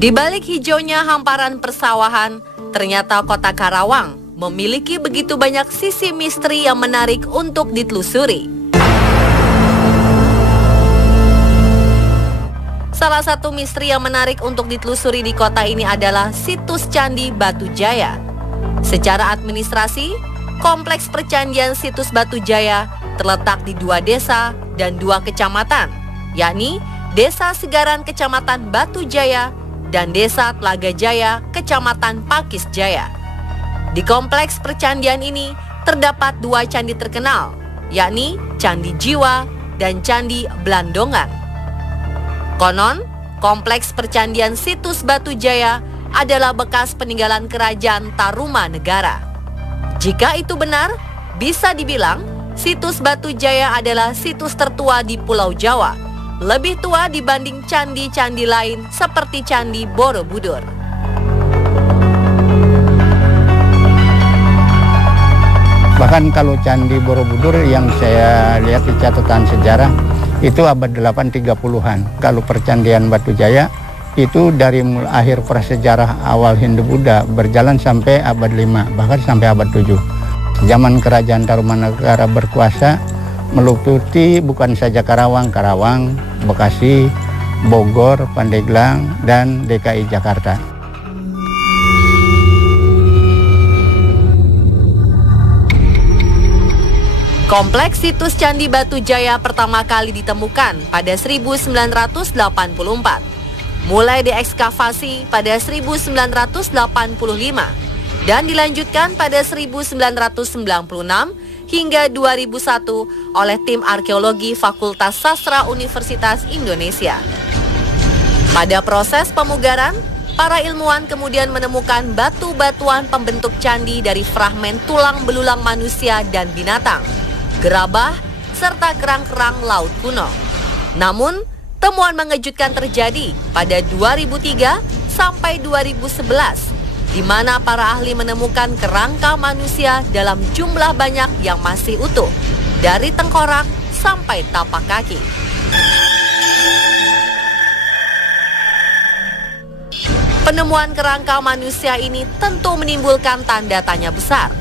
Di balik hijaunya hamparan persawahan, ternyata kota Karawang memiliki begitu banyak sisi misteri yang menarik untuk ditelusuri. Salah satu misteri yang menarik untuk ditelusuri di kota ini adalah situs Candi Batu Jaya. Secara administrasi, kompleks percandian situs Batu Jaya terletak di 2 desa dan 2 kecamatan, yakni Desa Segaran Kecamatan Batu Jaya dan Desa Telaga Jaya Kecamatan Pakis Jaya. Di kompleks percandian ini terdapat 2 candi terkenal, yakni Candi Jiwa dan Candi Blandongan. Konon, kompleks percandian situs Batu Jaya adalah bekas peninggalan kerajaan Tarumanegara. Jika itu benar, bisa dibilang situs Batu Jaya adalah situs tertua di Pulau Jawa, lebih tua dibanding candi-candi lain seperti Candi Borobudur. Bahkan kalau Candi Borobudur yang saya lihat di catatan sejarah itu abad 830-an. Kalau percandian Batu Jaya itu dari akhir prasejarah awal Hindu-Buddha berjalan sampai abad 5, bahkan sampai abad 7. Zaman kerajaan Tarumanegara berkuasa meliputi bukan saja Karawang, Bekasi, Bogor, Pandeglang, dan DKI Jakarta. Kompleks situs Candi Batu Jaya pertama kali ditemukan pada 1984. Mulai diekskavasi pada 1985 dan dilanjutkan pada 1996 hingga 2001 oleh tim arkeologi Fakultas Sastra Universitas Indonesia. Pada proses pemugaran, para ilmuwan kemudian menemukan batu-batuan pembentuk candi dari fragmen tulang belulang manusia dan binatang, gerabah, serta kerang-kerang laut kuno. Namun, temuan mengejutkan terjadi pada 2003 sampai 2011, di mana para ahli menemukan kerangka manusia dalam jumlah banyak yang masih utuh, dari tengkorak sampai tapak kaki. Penemuan kerangka manusia ini tentu menimbulkan tanda tanya besar.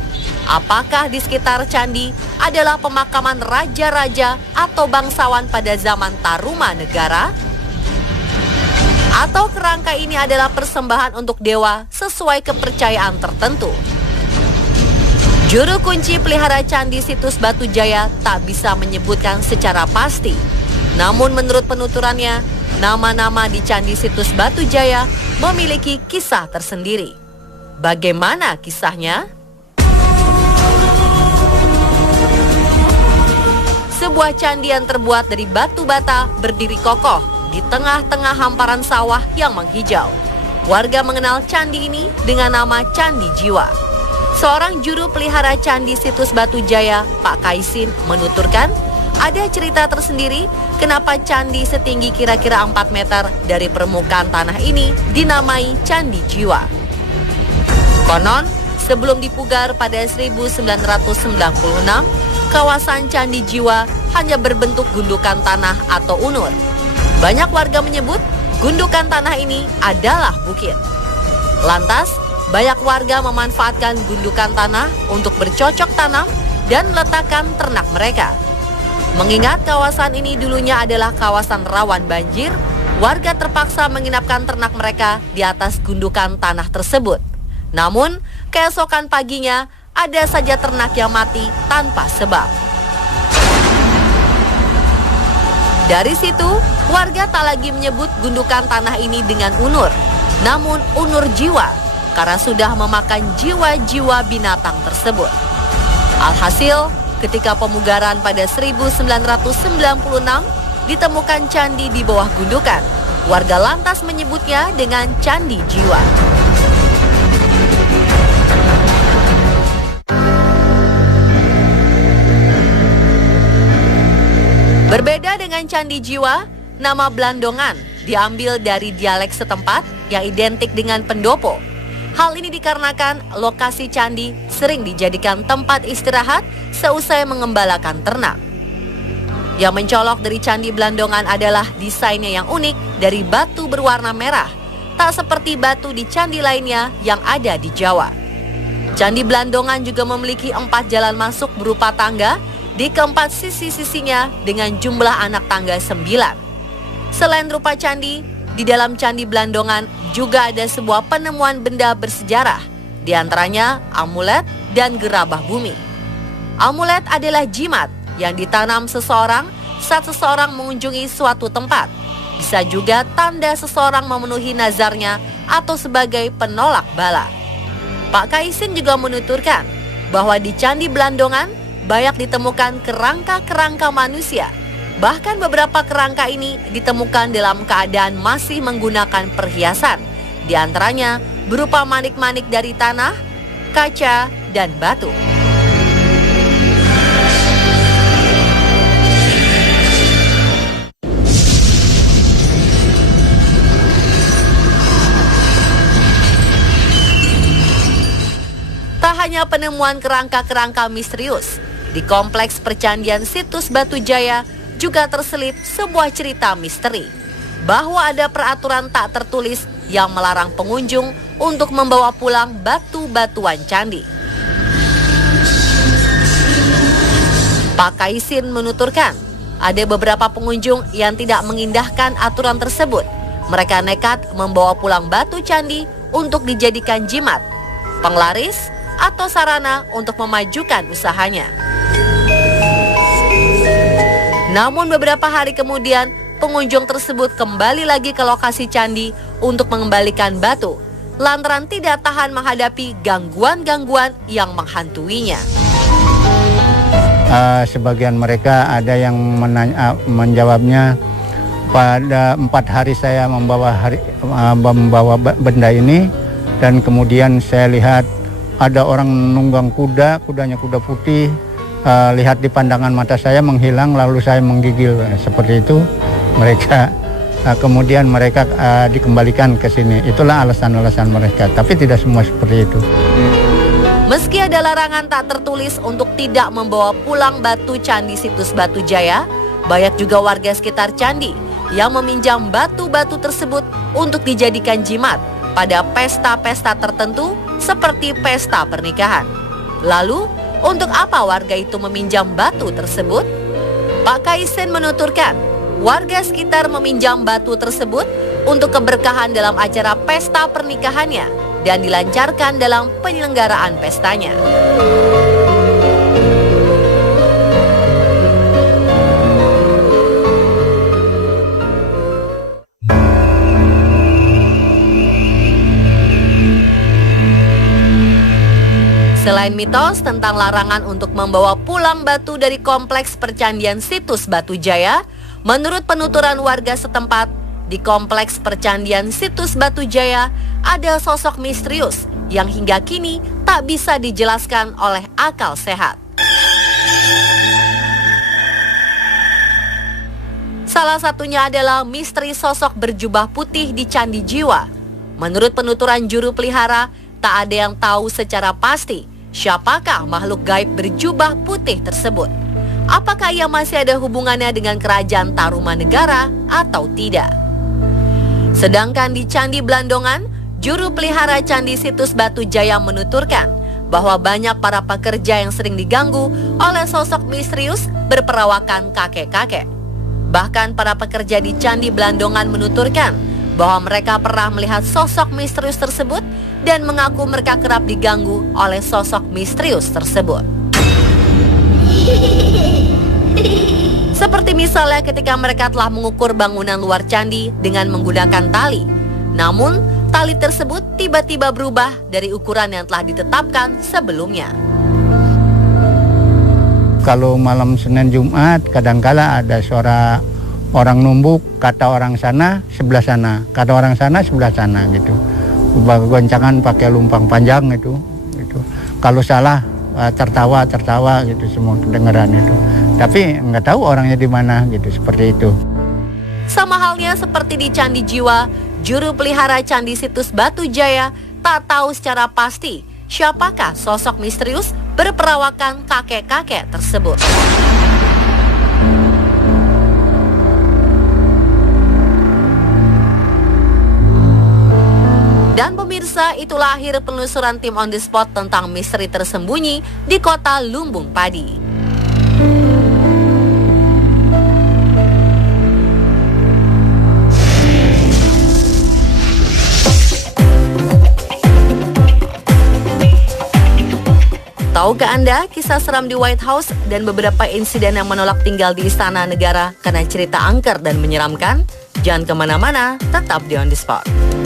Apakah di sekitar candi adalah pemakaman raja-raja atau bangsawan pada zaman Tarumanegara? Atau kerangka ini adalah persembahan untuk dewa sesuai kepercayaan tertentu? Juru kunci pelihara candi situs Batu Jaya tak bisa menyebutkan secara pasti. Namun menurut penuturannya, nama-nama di candi situs Batu Jaya memiliki kisah tersendiri. Bagaimana kisahnya? Sebuah candi yang terbuat dari batu bata berdiri kokoh di tengah-tengah hamparan sawah yang menghijau. Warga mengenal candi ini dengan nama Candi Jiwa. Seorang juru pelihara candi situs Batu Jaya, Pak Kaisin, menuturkan ada cerita tersendiri kenapa candi setinggi kira-kira 4 meter dari permukaan tanah ini dinamai Candi Jiwa. Konon, sebelum dipugar pada 1996, kawasan Candi Jiwa hanya berbentuk gundukan tanah atau unur. Banyak warga menyebut gundukan tanah ini adalah bukit. Lantas, banyak warga memanfaatkan gundukan tanah untuk bercocok tanam dan meletakkan ternak mereka. Mengingat kawasan ini dulunya adalah kawasan rawan banjir, warga terpaksa menginapkan ternak mereka di atas gundukan tanah tersebut. Namun, keesokan paginya ada saja ternak yang mati tanpa sebab. Dari situ, warga tak lagi menyebut gundukan tanah ini dengan unur, namun unur jiwa, karena sudah memakan jiwa-jiwa binatang tersebut. Alhasil, ketika pemugaran pada 1996, ditemukan candi di bawah gundukan. Warga lantas menyebutnya dengan Candi Jiwa. Berbeda dengan Candi Jiwa, nama Blandongan diambil dari dialek setempat yang identik dengan pendopo. Hal ini dikarenakan lokasi candi sering dijadikan tempat istirahat seusai mengembalakan ternak. Yang mencolok dari Candi Blandongan adalah desainnya yang unik dari batu berwarna merah. tak seperti batu di candi lainnya yang ada di Jawa. Candi Blandongan juga memiliki 4 jalan masuk berupa tangga di keempat sisi-sisinya dengan jumlah anak tangga 9. Selain rupa candi, di dalam Candi Blandongan juga ada sebuah penemuan benda bersejarah, di antaranya amulet dan gerabah bumi. Amulet adalah jimat yang ditanam seseorang saat seseorang mengunjungi suatu tempat. Bisa juga tanda seseorang memenuhi nazarnya atau sebagai penolak bala. Pak Kaisin juga menuturkan bahwa di Candi Blandongan banyak ditemukan kerangka-kerangka manusia. Bahkan beberapa kerangka ini ditemukan dalam keadaan masih menggunakan perhiasan, di antaranya berupa manik-manik dari tanah, kaca, dan batu. Tak hanya penemuan kerangka-kerangka misterius, di kompleks percandian situs Batu Jaya juga terselip sebuah cerita misteri bahwa ada peraturan tak tertulis yang melarang pengunjung untuk membawa pulang batu-batuan candi. Pak Kaisin menuturkan, ada beberapa pengunjung yang tidak mengindahkan aturan tersebut. Mereka nekat membawa pulang batu candi untuk dijadikan jimat, penglaris, atau sarana untuk memajukan usahanya. Namun beberapa hari kemudian, pengunjung tersebut kembali lagi ke lokasi candi untuk mengembalikan batu, lantaran tidak tahan menghadapi gangguan-gangguan yang menghantuinya. Sebagian mereka ada yang menjawabnya, pada 4 hari saya membawa benda ini, dan kemudian saya lihat ada orang nunggang kudanya kuda putih, lihat di pandangan mata saya menghilang, lalu saya menggigil, seperti itu. Mereka kemudian mereka dikembalikan ke sini. Itulah alasan-alasan mereka, tapi tidak semua seperti itu. Meski ada larangan tak tertulis untuk tidak membawa pulang batu candi situs Batu Jaya, banyak juga warga sekitar candi yang meminjam batu-batu tersebut untuk dijadikan jimat pada pesta-pesta tertentu seperti pesta pernikahan. Lalu, untuk apa warga itu meminjam batu tersebut? Pak Kaisin menuturkan, warga sekitar meminjam batu tersebut untuk keberkahan dalam acara pesta pernikahannya dan dilancarkan dalam penyelenggaraan pestanya. Selain mitos tentang larangan untuk membawa pulang batu dari kompleks percandian situs Batu Jaya, menurut penuturan warga setempat, di kompleks percandian situs Batu Jaya ada sosok misterius yang hingga kini tak bisa dijelaskan oleh akal sehat. Salah satunya adalah misteri sosok berjubah putih di Candi Jiwa. Menurut penuturan juru pelihara, tak ada yang tahu secara pasti siapakah makhluk gaib berjubah putih tersebut. Apakah ia masih ada hubungannya dengan kerajaan Tarumanegara atau tidak? Sedangkan di Candi Blandongan, juru pelihara Candi situs Batu Jaya menuturkan bahwa banyak para pekerja yang sering diganggu oleh sosok misterius berperawakan kakek-kakek. Bahkan para pekerja di Candi Blandongan menuturkan bahwa mereka pernah melihat sosok misterius tersebut dan mengaku mereka kerap diganggu oleh sosok misterius tersebut. Seperti misalnya ketika mereka telah mengukur bangunan luar candi dengan menggunakan tali. Namun, tali tersebut tiba-tiba berubah dari ukuran yang telah ditetapkan sebelumnya. Kalau malam Senin Jumat, kadangkala ada suara orang numbuk, kata orang sana sebelah sana, kata orang sana sebelah sana gitu. Goncangan pakai lumpang panjang itu. Kalau salah tertawa gitu, semua kedengaran itu. Tapi nggak tahu orangnya di mana gitu, seperti itu. Sama halnya seperti di Candi Jiwa, juru pelihara Candi situs Batu Jaya tak tahu secara pasti siapakah sosok misterius berperawakan kakek-kakek tersebut. Pemirsa, itulah akhir penelusuran tim On The Spot tentang misteri tersembunyi di kota Lumbung Padi. Tahukah Anda kisah seram di White House dan beberapa insiden yang menolak tinggal di Istana Negara karena cerita angker dan menyeramkan? Jangan kemana-mana, tetap di On The Spot.